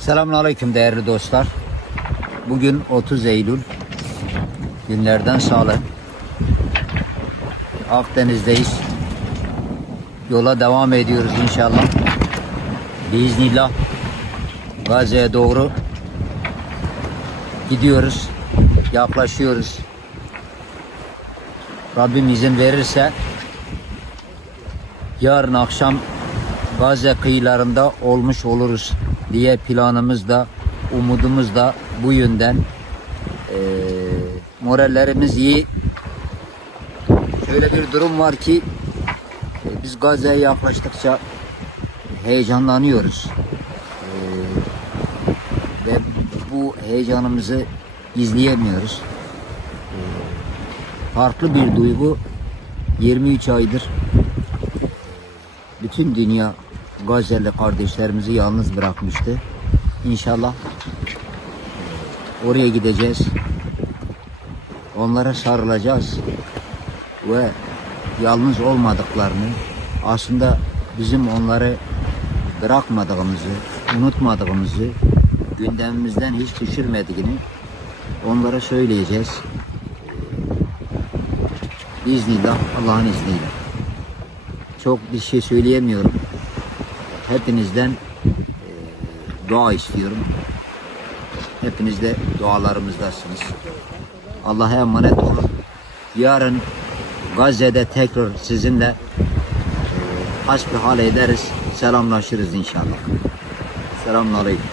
Selamünaleyküm değerli dostlar. Bugün 30 Eylül. Günlerden salı. Akdeniz'deyiz. Yola devam ediyoruz inşallah. Biiznillah Gazze'ye doğru gidiyoruz. Yaklaşıyoruz. Rabbim izin verirse yarın akşam Gazze kıyılarında olmuş oluruz diye planımız da umudumuz da bu yönden. Ee, morallerimiz iyi. Şöyle bir durum var ki e, biz Gazze'ye yaklaştıkça heyecanlanıyoruz. Ee, ve bu heyecanımızı gizleyemiyoruz Ee, farklı bir duygu 23 aydır bütün dünya Gazze'li kardeşlerimizi yalnız bırakmıştı. İnşallah oraya gideceğiz. Onlara sarılacağız ve yalnız olmadıklarını aslında bizim onları bırakmadığımızı, unutmadığımızı, gündemimizden hiç düşürmediğini onlara söyleyeceğiz. Biiznillah, Allah'ın izniyle. Çok bir şey söyleyemiyorum. Hepinizden eee, dua istiyorum. Hepiniz de dualarımızdasınız. Allah'a emanet olun. Yarın Gazze'de tekrar sizinle eee, hasbihal ederiz. Selamlaşırız inşallah. Selamun Aleyküm.